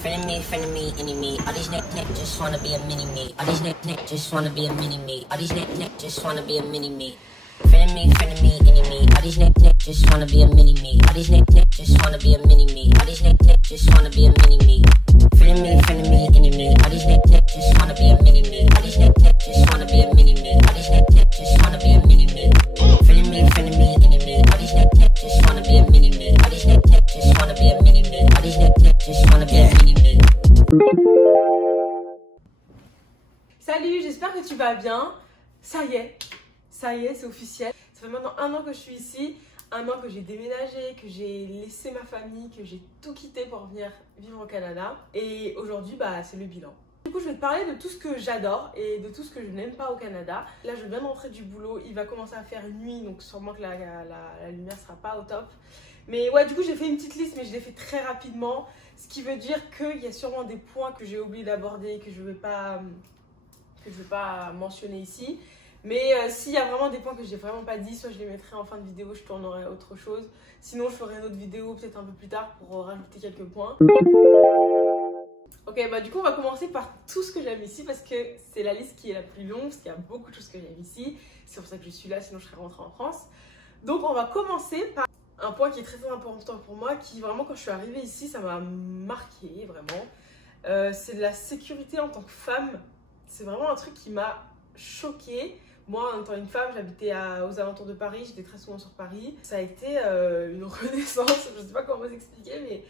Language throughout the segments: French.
Friend me, any me. All these niggas just wanna be a mini me. All these niggas just wanna be a mini me. All these niggas just wanna be a mini me. Friend me, any me. All these niggas just wanna be a mini me. All these niggas just wanna be a mini me. All these niggas just wanna be a mini me. Friend me, any me. All these niggas just wanna be a mini me. All these niggas just wanna be a mini me. All these niggas just wanna be a mini me. Friend me, any me. All these niggas just wanna be a mini me. All these niggas just wanna be a mini me. All these niggas just wanna be a mini me. Salut, j'espère que tu vas bien. Ça y est, c'est officiel. Ça fait maintenant 1 an que je suis ici, 1 an que j'ai déménagé, que j'ai laissé ma famille, que j'ai tout quitté pour venir vivre au Canada. Et aujourd'hui, c'est le bilan. Du coup, je vais te parler de tout ce que j'adore et de tout ce que je n'aime pas au Canada. Là, je viens d'entrer du boulot, il va commencer à faire nuit, donc sûrement que la lumière sera pas au top. Mais ouais, du coup, j'ai fait une petite liste, mais je l'ai fait très rapidement. Ce qui veut dire qu'il y a sûrement des points que j'ai oublié d'aborder, que je ne vais pas mentionner ici. Mais s'il y a vraiment des points que j'ai vraiment pas dit, soit je les mettrai en fin de vidéo, je tournerai autre chose. Sinon, je ferai une autre vidéo peut-être un peu plus tard pour rajouter quelques points. Ok, du coup, on va commencer par tout ce que j'aime ici parce que c'est la liste qui est la plus longue, parce qu'il y a beaucoup de choses que j'aime ici. C'est pour ça que je suis là, sinon je serais rentrée en France. Donc, on va commencer par un point qui est très important pour moi, qui vraiment, quand je suis arrivée ici, ça m'a marqué, vraiment. C'est de la sécurité en tant que femme. C'est vraiment un truc qui m'a choquée. Moi, en tant qu'une femme, j'habitais aux alentours de Paris, j'étais très souvent sur Paris. Ça a été une renaissance, je ne sais pas comment vous expliquer, mais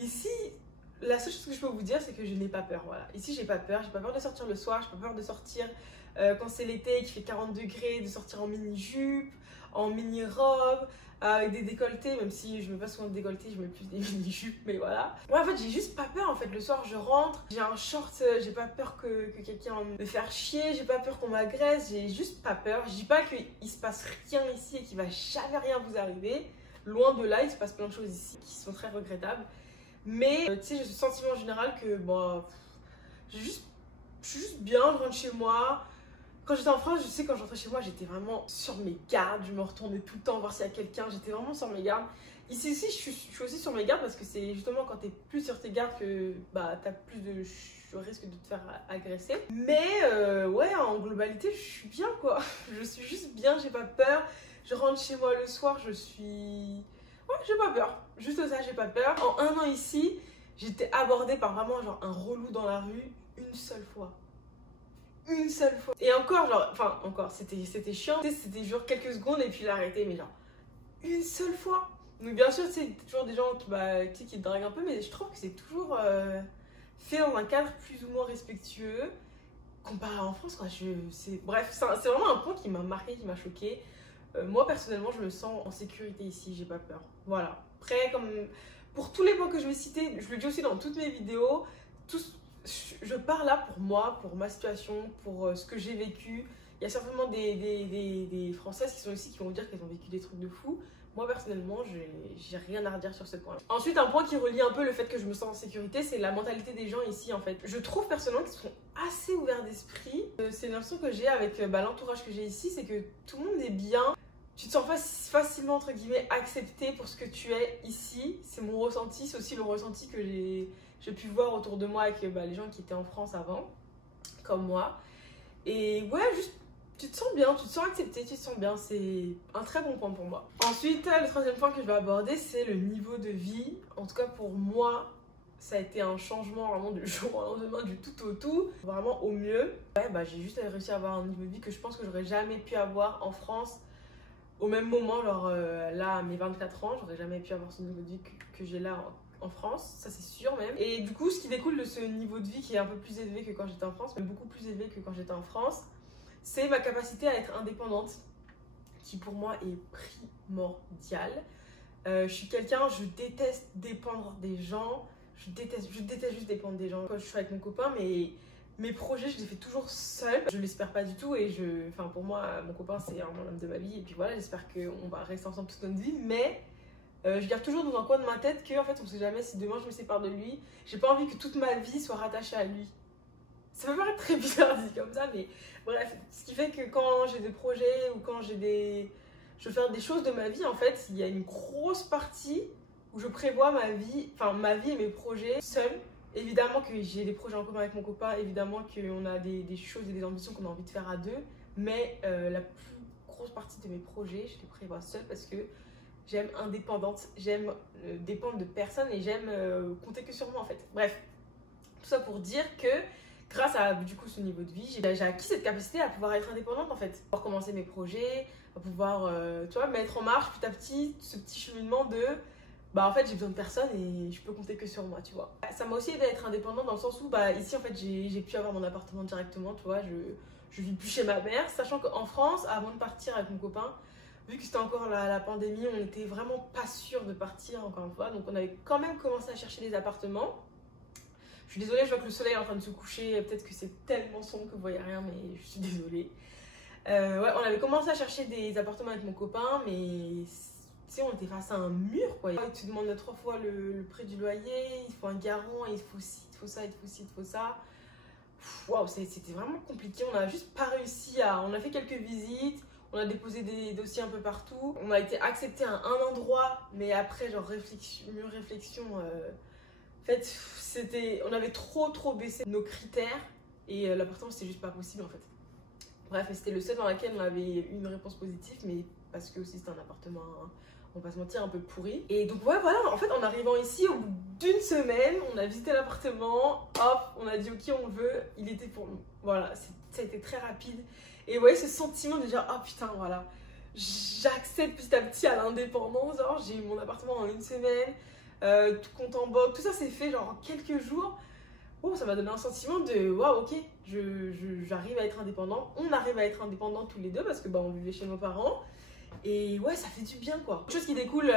ici, la seule chose que je peux vous dire, c'est que je n'ai pas peur. Voilà. Ici, j'ai pas peur de sortir le soir, j'ai pas peur de sortir quand c'est l'été, qu'il fait 40 degrés, de sortir en mini-jupe, en mini-robe, avec des décolletés, même si je mets pas souvent de décolletés, je mets plus des mini-jupes, mais voilà. Moi, en fait, j'ai juste pas peur, en fait. Le soir, je rentre, j'ai un short, j'ai pas peur que quelqu'un me fasse chier, j'ai pas peur qu'on m'agresse, j'ai juste pas peur. Je dis pas qu'il se passe rien ici et qu'il va jamais rien vous arriver. Loin de là, il se passe plein de choses ici qui sont très regrettables. Mais, tu sais, j'ai ce sentiment général que, je suis juste bien, je rentre chez moi. Quand j'étais en France, je sais, quand je rentrais chez moi, j'étais vraiment sur mes gardes. Je me retournais tout le temps voir s'il y a quelqu'un. J'étais vraiment sur mes gardes. Ici aussi, je suis aussi sur mes gardes parce que c'est justement quand tu es plus sur tes gardes que tu as plus de risque de te faire agresser. Mais ouais, en globalité, je suis bien, quoi. Je suis juste bien, j'ai pas peur. Je rentre chez moi le soir, je suis... Ouais, j'ai pas peur. Juste ça, j'ai pas peur. En 1 an ici, j'étais abordée par vraiment genre un relou dans la rue une seule fois. Une seule fois. Et encore, c'était chiant. C'était genre quelques secondes et puis il a arrêté, mais genre, une seule fois. Donc bien sûr, tu sais, toujours des gens qui te draguent un peu, mais je trouve que c'est toujours fait dans un cadre plus ou moins respectueux, comparé en France, quoi. Bref, c'est vraiment un point qui m'a marqué, qui m'a choqué. Moi, personnellement, je me sens en sécurité ici, j'ai pas peur. Voilà. Après, comme pour tous les points que je vais citer, je le dis aussi dans toutes mes vidéos, je pars là pour moi, pour ma situation, pour ce que j'ai vécu. Il y a certainement des Françaises qui sont ici qui vont dire qu'elles ont vécu des trucs de fou. Moi, personnellement, j'ai rien à redire sur ce point. Ensuite, un point qui relie un peu le fait que je me sens en sécurité, c'est la mentalité des gens ici, en fait. Je trouve personnellement qu'ils sont assez ouverts d'esprit. C'est une impression que j'ai avec l'entourage que j'ai ici, c'est que tout le monde est bien. Tu te sens facilement, entre guillemets, accepté pour ce que tu es ici. C'est mon ressenti, c'est aussi le ressenti que j'ai pu voir autour de moi avec les gens qui étaient en France avant, comme moi. Et ouais, juste, tu te sens bien, tu te sens accepté, tu te sens bien. C'est un très bon point pour moi. Ensuite, le 3e point que je vais aborder, c'est le niveau de vie. En tout cas, pour moi, ça a été un changement vraiment du jour au lendemain, du tout au tout, vraiment au mieux. Ouais, j'ai juste réussi à avoir un niveau de vie que je pense que j'aurais jamais pu avoir en France au même moment. Genre là, à mes 24 ans, j'aurais jamais pu avoir ce niveau de vie que j'ai là en France, ça c'est sûr même. Et du coup, ce qui découle de ce niveau de vie qui est un peu plus élevé que quand j'étais en France, mais beaucoup plus élevé que quand j'étais en France, c'est ma capacité à être indépendante, qui pour moi est primordiale. Je suis quelqu'un, je déteste dépendre des gens, je déteste juste dépendre des gens. Quand je suis avec mon copain, mais mes projets, je les fais toujours seule. Je l'espère pas du tout et pour moi, mon copain c'est vraiment l'homme de ma vie et puis voilà, j'espère qu'on va rester ensemble toute notre vie, mais je garde toujours dans un coin de ma tête que en fait on sait jamais si demain je me sépare de lui. J'ai pas envie que toute ma vie soit rattachée à lui. Ça peut paraître très bizarre dit comme ça, mais bref, ce qui fait que quand j'ai des projets ou quand je veux faire des choses de ma vie, en fait, il y a une grosse partie où je prévois ma vie et mes projets seule Évidemment que j'ai des projets en commun avec mon copain, évidemment qu'on a des choses et des ambitions qu'on a envie de faire à deux, mais la plus grosse partie de mes projets, je les prévois seule parce que j'aime indépendante, j'aime dépendre de personne et j'aime compter que sur moi en fait. Bref, tout ça pour dire que grâce à du coup ce niveau de vie, j'ai acquis cette capacité à pouvoir être indépendante en fait, à pouvoir commencer mes projets, à pouvoir tu vois, mettre en marche petit à petit ce petit cheminement de bah en fait j'ai besoin de personne et je peux compter que sur moi, tu vois. Ça m'a aussi aidé à être indépendante dans le sens où bah ici en fait j'ai pu avoir mon appartement directement, tu vois, je vis plus chez ma mère, sachant qu'en France, avant de partir avec mon copain, vu que c'était encore la pandémie, on n'était vraiment pas sûr de partir encore une fois, donc on avait quand même commencé à chercher des appartements. Je suis désolée, je vois que le soleil est en train de se coucher, peut-être que c'est tellement sombre que vous voyez rien, mais je suis désolée. Ouais, on avait commencé à chercher des appartements avec mon copain, mais tu sais, on était face à un mur, quoi. Tu demandes 3 fois le prix du loyer, il faut un garant, il faut ci, il faut ça, il faut ci, il faut ça. Waouh, c'était vraiment compliqué, on n'a juste pas réussi à... On a fait quelques visites, on a déposé des dossiers un peu partout. On a été accepté à un endroit, mais après, genre, mûre réflexion... En fait, on avait trop baissé nos critères et l'appartement, c'était juste pas possible, en fait. Bref, c'était le seul dans lequel on avait eu une réponse positive, mais parce que aussi c'était un appartement, hein, on va pas se mentir, un peu pourri. Et donc ouais, voilà, en fait, en arrivant ici, au bout d'une semaine, on a visité l'appartement, hop, on a dit ok, on le veut, il était pour nous. Voilà, ça a été très rapide. Et ouais, ce sentiment de dire, oh putain, voilà, j'accède petit à petit à l'indépendance, genre j'ai eu mon appartement en une semaine, tout compte en banque, tout ça s'est fait genre en quelques jours. Oh, ça m'a donné un sentiment de waouh, ok, j'arrive à être indépendant. On arrive à être indépendants tous les deux parce que bah, on vivait chez nos parents. Et ouais, ça fait du bien quoi. Une chose qui découle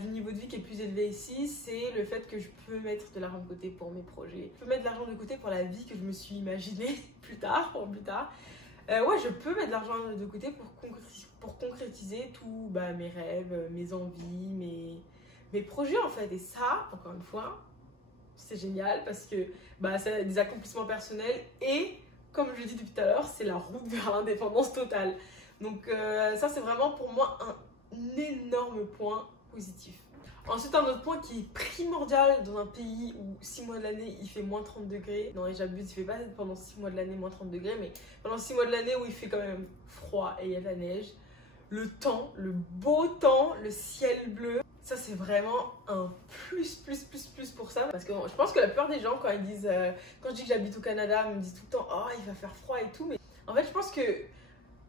du niveau de vie qui est plus élevé ici, c'est le fait que je peux mettre de l'argent de côté pour mes projets. Je peux mettre de l'argent de côté pour la vie que je me suis imaginée plus tard. Ouais, je peux mettre de l'argent de côté pour concrétiser tous bah, mes rêves, mes envies, mes projets en fait. Et ça, encore une fois, c'est génial parce que bah, c'est des accomplissements personnels et, comme je l'ai dit depuis tout à l'heure, c'est la route vers l'indépendance totale. Donc ça, c'est vraiment pour moi un énorme point positif. Ensuite, un autre point qui est primordial dans un pays où 6 mois de l'année, il fait moins 30 degrés. Non, j'abuse, il fait pas pendant 6 mois de l'année moins 30 degrés, mais pendant 6 mois de l'année où il fait quand même froid et il y a de la neige, le temps, le beau temps, le ciel bleu, ça c'est vraiment un plus pour ça. Parce que je pense que la plupart des gens, quand ils disent, quand je dis que j'habite au Canada, ils me disent tout le temps, oh il va faire froid et tout. Mais en fait, je pense que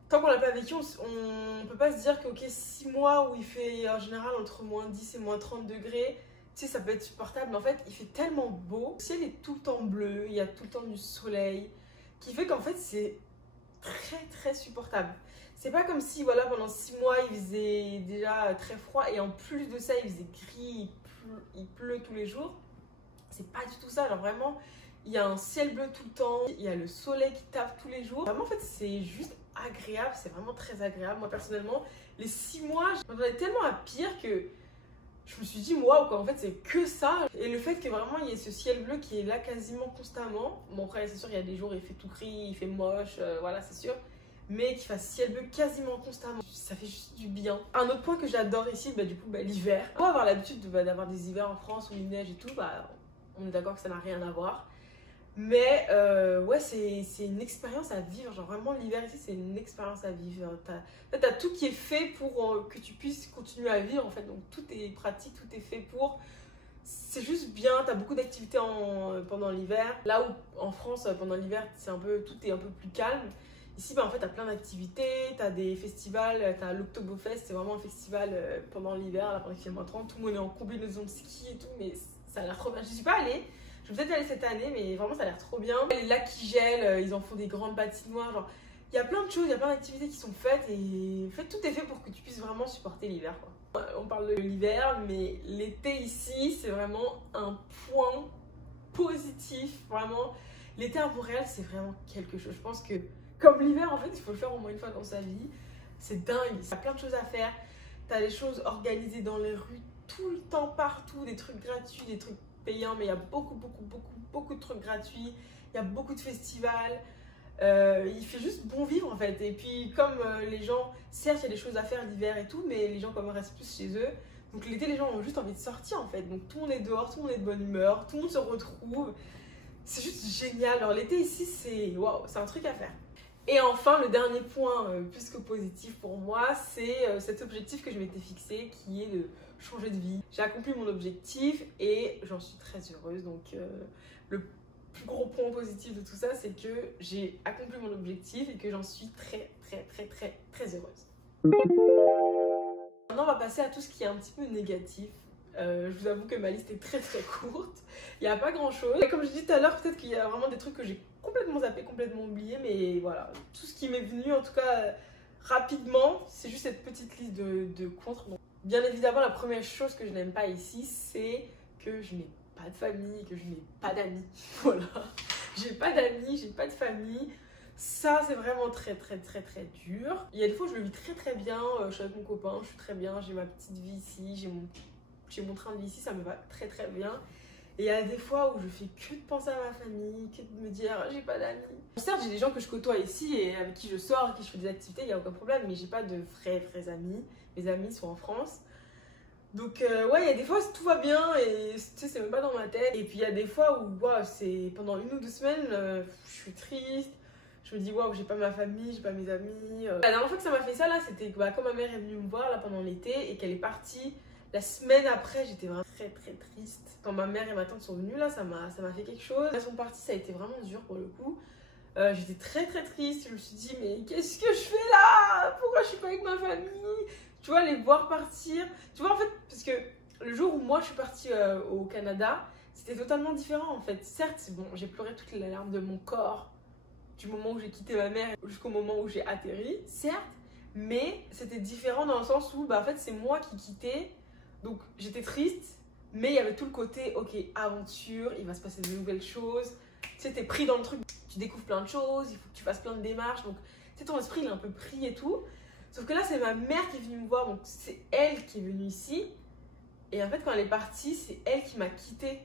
tant qu'on l'a pas vécu, on peut pas se dire que ok, 6 mois où il fait en général entre moins 10 et moins 30 degrés, tu sais, ça peut être supportable. Mais en fait, il fait tellement beau, le ciel est tout le temps bleu, il y a tout le temps du soleil, qui fait qu'en fait c'est très supportable. C'est pas comme si voilà, pendant 6 mois il faisait déjà très froid et en plus de ça il faisait gris, il pleut tous les jours. C'est pas du tout ça, genre vraiment il y a un ciel bleu tout le temps, il y a le soleil qui tape tous les jours. Vraiment en fait c'est juste agréable, c'est vraiment très agréable. Moi personnellement, les 6 mois, je m'attendais tellement à pire que je me suis dit waouh quoi, en fait c'est que ça. Et le fait que vraiment il y ait ce ciel bleu qui est là quasiment constamment. Bon après c'est sûr il y a des jours il fait tout gris, il fait moche, voilà c'est sûr. Mais qu'il fasse ciel bleu quasiment constamment, ça fait juste du bien. Un autre point que j'adore ici, bah, du coup l'hiver. On va avoir l'habitude d'avoir des hivers en France où il neige et tout, bah, on est d'accord que ça n'a rien à voir. Mais ouais, c'est une expérience à vivre, genre vraiment l'hiver ici c'est une expérience à vivre. T'as tout qui est fait pour que tu puisses continuer à vivre en fait, donc tout est pratique, tout est fait pour. C'est juste bien, t'as beaucoup d'activités pendant l'hiver. Là où en France pendant l'hiver tout est un peu plus calme. Ici, bah, en fait, t'as plein d'activités, t'as des festivals, t'as l'Oktoberfest, c'est vraiment un festival pendant l'hiver, là, pendant qu'il fait moins 30, tout le monde est en combinaison de ski et tout, mais ça a l'air trop bien. Je suis pas allée, je vais peut-être y aller cette année, mais vraiment, ça a l'air trop bien. Les lacs qui gèlent, ils en font des grandes patinoires, genre, il y a plein de choses, il y a plein d'activités qui sont faites, et en fait, tout est fait pour que tu puisses vraiment supporter l'hiver, quoi. On parle de l'hiver, mais l'été ici, c'est vraiment un point positif, vraiment. L'été à Montréal, c'est vraiment quelque chose. Je pense que comme l'hiver, en fait, il faut le faire au moins une fois dans sa vie. C'est dingue, il y a plein de choses à faire. Tu as des choses organisées dans les rues tout le temps, partout, des trucs gratuits, des trucs payants, mais il y a beaucoup de trucs gratuits. Il y a beaucoup de festivals. Il fait juste bon vivre en fait. Et puis comme les gens, certes il y a des choses à faire l'hiver et tout, mais les gens comme restent plus chez eux, Donc l'été, les gens ont juste envie de sortir en fait. Donc tout le monde est dehors, tout le monde est de bonne humeur, tout le monde se retrouve. C'est juste génial. Alors l'été ici, c'est waouh, c'est un truc à faire. Et enfin, le dernier point plus que positif pour moi, c'est cet objectif que je m'étais fixé qui est de changer de vie. J'ai accompli mon objectif et j'en suis très heureuse. Donc le plus gros point positif de tout ça, c'est que j'ai accompli mon objectif et que j'en suis très heureuse. Maintenant, on va passer à tout ce qui est un petit peu négatif. Je vous avoue que ma liste est très courte. Il n'y a pas grand chose. Et comme je disais tout à l'heure, peut-être qu'il y a vraiment des trucs que j'ai complètement zappé, complètement oublié. Mais voilà, tout ce qui m'est venu, en tout cas rapidement, c'est juste cette petite liste de contre. Donc, bien évidemment, la première chose que je n'aime pas ici, c'est que je n'ai pas de famille, que je n'ai pas d'amis. Voilà. J'ai pas d'amis, j'ai pas de famille. Ça, c'est vraiment très dur. Il y a des fois où je le vis très bien. Je suis avec mon copain, je suis très bien. J'ai ma petite vie ici, j'ai mon train de vie ici, ça me va très bien. Et il y a des fois où je fais que de penser à ma famille, que de me dire j'ai pas d'amis. Certes, j'ai des gens que je côtoie ici et avec qui je sors, avec qui je fais des activités, il n'y a aucun problème, mais j'ai pas de vrais amis. Mes amis sont en France. Donc ouais, il y a des fois tout va bien et tu sais, c'est même pas dans ma tête. Et puis il y a des fois où c'est pendant 1 ou 2 semaines, je suis triste. Je me dis waouh, j'ai pas ma famille, j'ai pas mes amis. La dernière fois que ça m'a fait ça là, c'était quand ma mère est venue me voir là pendant l'été et qu'elle est partie. La semaine après, j'étais vraiment très triste. Quand ma mère et ma tante sont venues là, ça m'a fait quelque chose. Elles sont parties, ça a été vraiment dur pour le coup. J'étais très triste. Je me suis dit mais qu'est-ce que je fais là? Pourquoi je suis pas avec ma famille? Tu vois, les voir partir. Tu vois en fait, parce que le jour où moi je suis partie au Canada, c'était totalement différent en fait. Certes, bon, j'ai pleuré toutes les larmes de mon corps du moment où j'ai quitté ma mère jusqu'au moment où j'ai atterri, certes, mais c'était différent dans le sens où en fait c'est moi qui quittais. Donc j'étais triste, mais il y avait tout le côté, ok, aventure, il va se passer de nouvelles choses. Tu sais, t'es pris dans le truc, tu découvres plein de choses, il faut que tu fasses plein de démarches. Donc, tu sais, ton esprit, il est un peu pris et tout. Sauf que là, c'est ma mère qui est venue me voir, donc c'est elle qui est venue ici. Et en fait, quand elle est partie, c'est elle qui m'a quittée.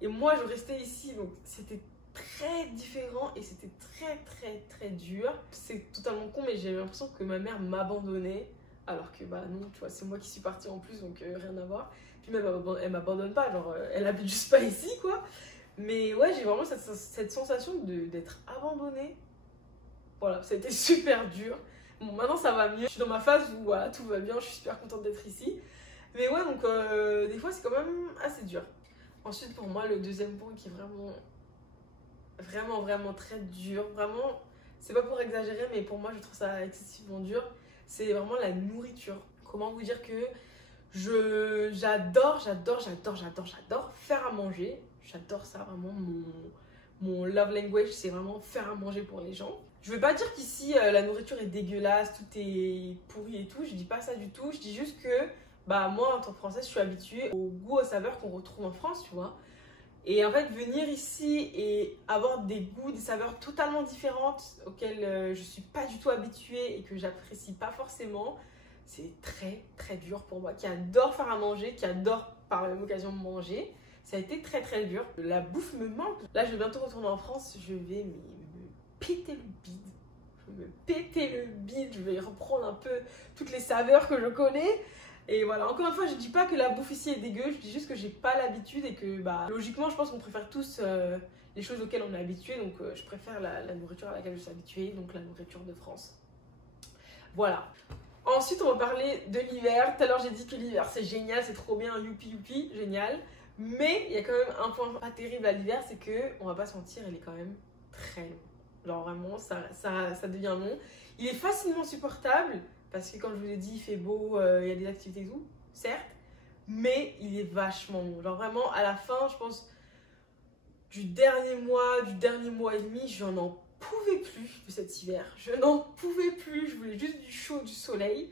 Et moi, je restais ici, donc c'était très différent et c'était très dur. C'est totalement con, mais j'ai l'impression que ma mère m'abandonnait. Alors que non, tu vois, c'est moi qui suis partie en plus, donc rien à voir. Puis même, elle m'abandonne pas, genre, elle habite juste pas ici, quoi. Mais ouais, j'ai vraiment cette sensation d'être abandonnée. Voilà, ça a été super dur. Bon, maintenant ça va mieux. Je suis dans ma phase où voilà, tout va bien, je suis super contente d'être ici. Mais ouais, donc des fois c'est quand même assez dur. Ensuite, pour moi, le deuxième point qui est vraiment très dur, vraiment, c'est pas pour exagérer, mais pour moi, je trouve ça excessivement dur. C'est vraiment la nourriture. Comment vous dire que j'adore faire à manger. J'adore ça, vraiment. Mon love language, c'est vraiment faire à manger pour les gens. Je veux pas dire qu'ici, la nourriture est dégueulasse, tout est pourri et tout. Je dis pas ça du tout. Je dis juste que, moi, en tant que Française, je suis habituée au goût, aux saveurs qu'on retrouve en France, tu vois. Et en fait, venir ici et avoir des goûts, des saveurs totalement différentes auxquelles je suis pas du tout habituée et que j'apprécie pas forcément, c'est très dur pour moi. Qui adore faire à manger, qui adore par la même occasion manger, ça a été très dur. La bouffe me manque. Là, je vais bientôt retourner en France, je vais me péter le bide. Je vais reprendre un peu toutes les saveurs que je connais. Et voilà, encore une fois, je dis pas que la bouffe ici est dégueu, je dis juste que j'ai pas l'habitude et que logiquement, je pense qu'on préfère tous les choses auxquelles on est habitué. Donc je préfère la nourriture à laquelle je suis habituée, donc la nourriture de France. Voilà. Ensuite, on va parler de l'hiver. Tout à l'heure, j'ai dit que l'hiver c'est génial, c'est trop bien, youpi, génial. Mais il y a quand même un point pas terrible à l'hiver, c'est que, on va pas se mentir, il est quand même très long. Genre vraiment, ça devient long. Il est facilement supportable. Parce que comme je vous l'ai dit, il fait beau, il y a des activités et tout, certes, mais il est vachement long. Genre vraiment, à la fin, je pense, du dernier mois et demi, je n'en pouvais plus de cet hiver. Je n'en pouvais plus, je voulais juste du chaud, du soleil.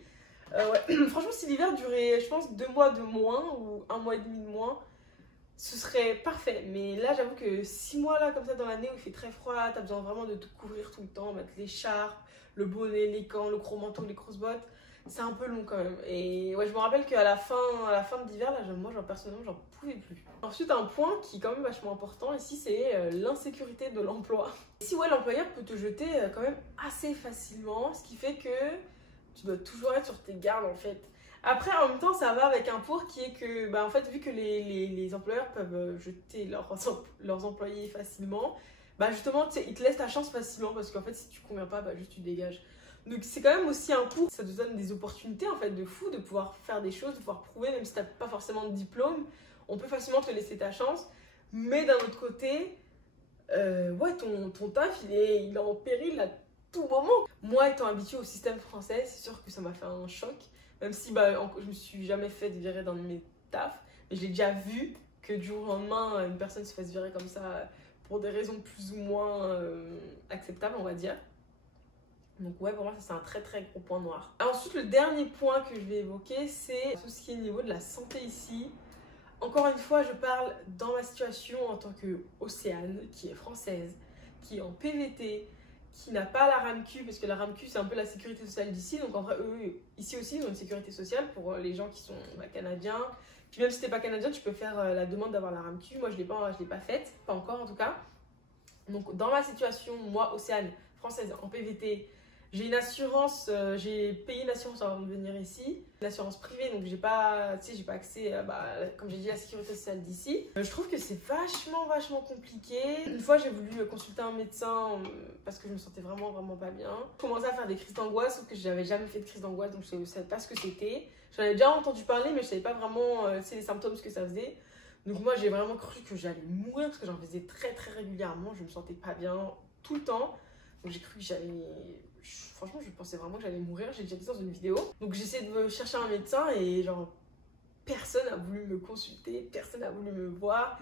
Ouais. Franchement, si l'hiver durait, je pense, 2 mois de moins ou 1 mois et demi de moins, ce serait parfait. Mais là, j'avoue que 6 mois là, comme ça, dans l'année où il fait très froid, t'as besoin vraiment de te couvrir tout le temps, mettre l'écharpe, le bonnet, les gants, le gros manteau, les grosses bottes, c'est un peu long quand même. Et ouais, je me rappelle qu'à la fin de l'hiver, là, moi, personnellement, j'en pouvais plus. Ensuite, un point qui est quand même vachement important ici, c'est l'insécurité de l'emploi. Ici, ouais, l'employeur peut te jeter quand même assez facilement, ce qui fait que tu dois toujours être sur tes gardes en fait. Après, en même temps, ça va avec un pour qui est que, bah, en fait, vu que les employeurs peuvent jeter leurs employés facilement, bah, justement, tu sais, ils te laissent ta chance facilement parce qu'en fait, si tu ne conviens pas, bah, juste tu dégages. Donc, c'est quand même aussi un pour. Ça te donne des opportunités, en fait, de fou, de pouvoir faire des choses, de pouvoir prouver, même si tu n'as pas forcément de diplôme, on peut facilement te laisser ta chance. Mais d'un autre côté, ouais, ton taf, il est en péril à tout moment. Moi, étant habituée au système français, c'est sûr que ça m'a fait un choc. Même si bah, je me suis jamais fait virer dans mes tafs, mais j'ai déjà vu que du jour au lendemain, une personne se fasse virer comme ça pour des raisons plus ou moins acceptables, on va dire. Donc ouais, pour moi, ça c'est un très très gros point noir. Ensuite, le dernier point que je vais évoquer, c'est tout ce qui est au niveau de la santé ici. Encore une fois, je parle dans ma situation en tant qu'Océane, qui est française, qui est en PVT, qui n'a pas la RAMQ, parce que la RAMQ, c'est un peu la sécurité sociale d'ici. Donc en vrai, eux, ici aussi, ils ont une sécurité sociale pour les gens qui sont canadiens. Puis même si t'es pas canadien, tu peux faire la demande d'avoir la RAMQ. Moi, je l'ai pas faite, pas encore en tout cas. Donc dans ma situation, moi, Océane, française, en PVT, j'ai une assurance, j'ai payé une assurance avant de venir ici, une assurance privée, donc j'ai pas accès, comme j'ai dit, à la sécurité sociale d'ici. Je trouve que c'est vachement compliqué. Une fois, j'ai voulu consulter un médecin parce que je me sentais vraiment pas bien. Je commençais à faire des crises d'angoisse, sauf que j'avais jamais fait de crise d'angoisse, donc je ne savais pas ce que c'était. J'en avais déjà entendu parler, mais je savais pas vraiment les symptômes, ce que ça faisait. Donc moi, j'ai vraiment cru que j'allais mourir parce que j'en faisais très régulièrement. Je me sentais pas bien tout le temps. Donc j'ai cru que franchement, je pensais vraiment que j'allais mourir. J'ai déjà dit dans une vidéo. Donc j'essaie de me chercher un médecin et genre, personne n'a voulu me consulter, personne n'a voulu me voir.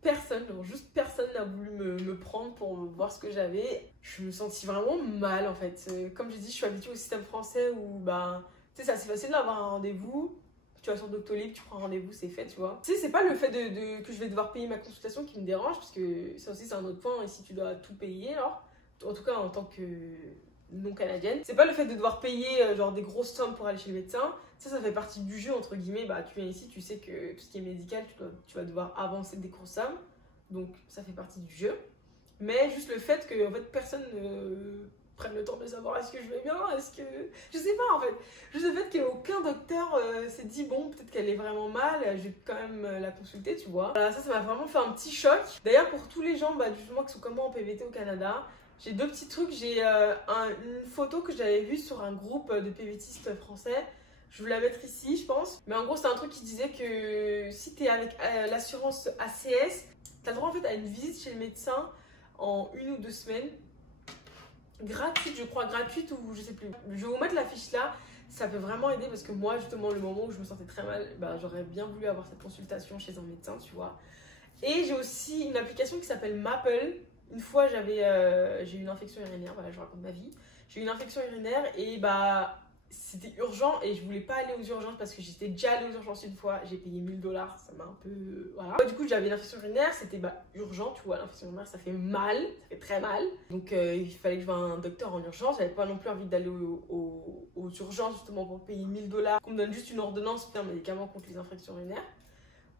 Personne, genre juste personne n'a voulu me prendre pour voir ce que j'avais. Je me sentis vraiment mal en fait. Comme je dis, je suis habituée au système français où bah, tu sais, c'est assez facile d'avoir un rendez-vous. Tu vas sur Doctolib, tu prends un rendez-vous, c'est fait, tu vois. Tu sais, c'est pas le fait que je vais devoir payer ma consultation qui me dérange, parce que ça aussi c'est un autre point, ici tu dois tout payer, alors. En tout cas, en tant que non-canadienne. C'est pas le fait de devoir payer genre des grosses sommes pour aller chez le médecin. Ça fait partie du jeu, entre guillemets. Bah, tu viens ici, tu sais que tout ce qui est médical, tu vas devoir avancer des grosses sommes. Donc, ça fait partie du jeu. Mais juste le fait que en fait, personne ne prenne le temps de savoir est-ce que je vais bien, est-ce que... Je sais pas en fait. Juste le fait qu'aucun docteur s'est dit bon, peut-être qu'elle est vraiment mal, je vais quand même la consulter, tu vois. Voilà, ça m'a vraiment fait un petit choc. D'ailleurs, pour tous les gens justement qui sont comme moi en PVT au Canada, j'ai deux petits trucs. J'ai une photo que j'avais vue sur un groupe de PVTistes français. Je vais la mettre ici, je pense. Mais en gros, c'est un truc qui disait que si tu es avec l'assurance ACS, tu as le droit en fait à une visite chez le médecin en 1 ou 2 semaines. Gratuite, je crois, gratuite ou je sais plus. Je vais vous mettre la fiche là. Ça peut vraiment aider parce que moi, justement, le moment où je me sentais très mal, j'aurais bien voulu avoir cette consultation chez un médecin, tu vois. Et j'ai aussi une application qui s'appelle Maple. Une fois, j'ai eu une infection urinaire, voilà, je raconte ma vie. J'ai eu une infection urinaire et c'était urgent et je voulais pas aller aux urgences parce que j'étais déjà allée aux urgences une fois. J'ai payé 1000 $, ça m'a un peu... Voilà. Du coup, j'avais une infection urinaire, c'était urgent, tu vois, l'infection urinaire, ça fait mal, ça fait très mal. Donc, il fallait que je voie un docteur en urgence. J'avais pas non plus envie d'aller aux urgences justement pour payer 1000 $, qu'on me donne juste une ordonnance, un médicament contre les infections urinaires.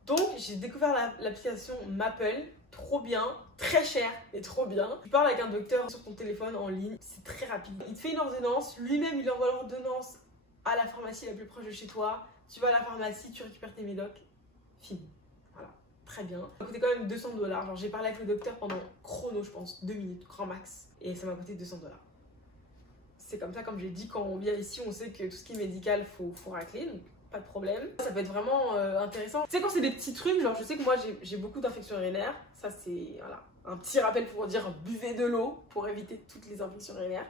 Donc, j'ai découvert l'application Maple. Trop bien, très cher, mais trop bien. Tu parles avec un docteur sur ton téléphone en ligne, c'est très rapide. Il te fait une ordonnance, lui-même il envoie l'ordonnance à la pharmacie la plus proche de chez toi. Tu vas à la pharmacie, tu récupères tes médocs, fini. Voilà, très bien. Ça m'a coûté quand même 200 $. Genre, j'ai parlé avec le docteur pendant chrono, je pense, 2 minutes, grand max. Et ça m'a coûté 200 $. C'est comme ça, comme j'ai dit, quand on vient ici, on sait que tout ce qui est médical, faut racler. Donc, pas de problème. Ça peut être vraiment intéressant. Tu sais, quand c'est des petits trucs, genre je sais que moi j'ai beaucoup d'infections urinaires. Ça c'est voilà, un petit rappel pour dire buvez de l'eau pour éviter toutes les infections urinaires.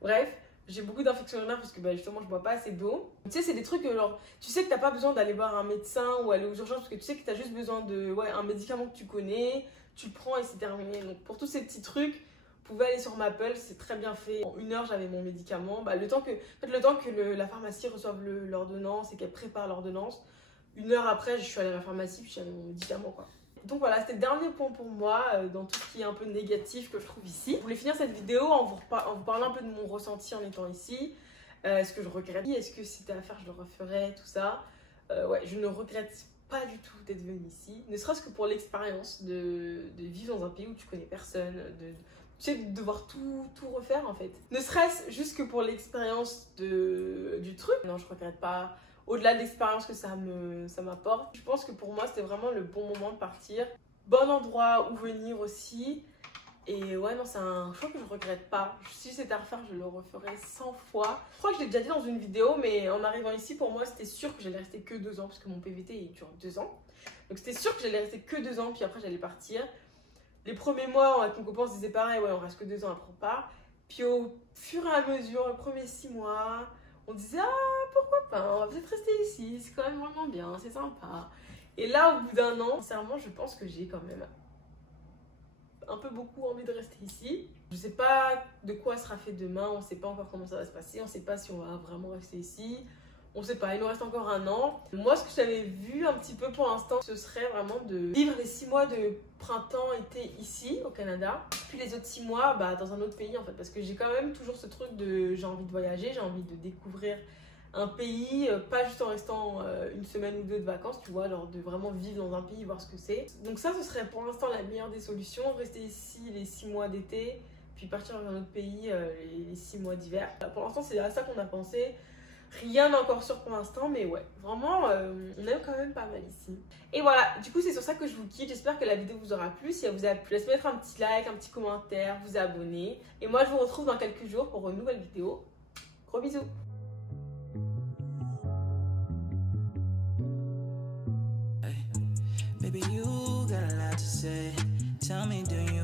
Bref, j'ai beaucoup d'infections urinaires parce que justement je bois pas assez d'eau. Tu sais, c'est des trucs genre tu sais que t'as pas besoin d'aller voir un médecin ou aller aux urgences parce que tu sais que t'as juste besoin de un médicament que tu connais, tu le prends et c'est terminé. Donc pour tous ces petits trucs, vous pouvez aller sur Maple, c'est très bien fait. En 1 heure, j'avais mon médicament. Le temps que la pharmacie reçoive l'ordonnance et qu'elle prépare l'ordonnance, 1 heure après, je suis allée à la pharmacie puis j'avais mon médicament, quoi. Donc voilà, c'était le dernier point pour moi dans tout ce qui est un peu négatif que je trouve ici. Je voulais finir cette vidéo en vous parlant un peu de mon ressenti en étant ici. Est-ce que je regrette? Est-ce que si c'était à faire, je le referais, tout ça. Ouais, je ne regrette pas du tout d'être venue ici. Ne serait-ce que pour l'expérience de vivre dans un pays où tu connais personne, tu sais, de devoir tout refaire en fait. Ne serait-ce juste que pour l'expérience du truc. Non, je regrette pas. au-delà de l'expérience que ça m'apporte. Je pense que pour moi, c'était vraiment le bon moment de partir. Bon endroit où venir aussi. Et ouais, non, c'est un choix que je regrette pas. Si c'était à refaire, je le referais 100 fois. Je crois que je l'ai déjà dit dans une vidéo, mais en arrivant ici, pour moi, c'était sûr que j'allais rester que 2 ans, parce que mon PVT, il dure 2 ans. Donc c'était sûr que j'allais rester que 2 ans, puis après, j'allais partir. Les premiers mois, avec mon copain, on se disait pareil, ouais, on reste que 2 ans, après on part. Puis au fur et à mesure, les premiers 6 mois, on disait, ah, pourquoi pas, on va peut-être rester ici, c'est quand même vraiment bien, c'est sympa. Et là, au bout d'un an, sincèrement, je pense que j'ai quand même un peu beaucoup envie de rester ici. Je sais pas de quoi sera fait demain, on sait pas encore comment ça va se passer, on sait pas si on va vraiment rester ici. On sait pas, il nous reste encore 1 an. Moi, ce que j'avais vu un petit peu pour l'instant, ce serait vraiment de vivre les 6 mois de printemps-été ici, au Canada. Puis les autres 6 mois, dans un autre pays, en fait. Parce que j'ai quand même toujours ce truc de j'ai envie de voyager, j'ai envie de découvrir un pays, pas juste en restant 1 semaine ou 2 de vacances, tu vois, genre de vraiment vivre dans un pays, voir ce que c'est. Donc ça, ce serait pour l'instant la meilleure des solutions. Rester ici les 6 mois d'été, puis partir dans un autre pays les 6 mois d'hiver. Pour l'instant, c'est à ça qu'on a pensé. Rien n'est encore sûr pour l'instant, mais ouais, vraiment, on aime quand même pas mal ici. Et voilà, du coup, c'est sur ça que je vous quitte. J'espère que la vidéo vous aura plu. Si elle vous a plu, laissez mettre un petit like, un petit commentaire, vous abonner. Et moi, je vous retrouve dans quelques jours pour une nouvelle vidéo. Gros bisous! Baby, you got a lot to say. Tell me, do you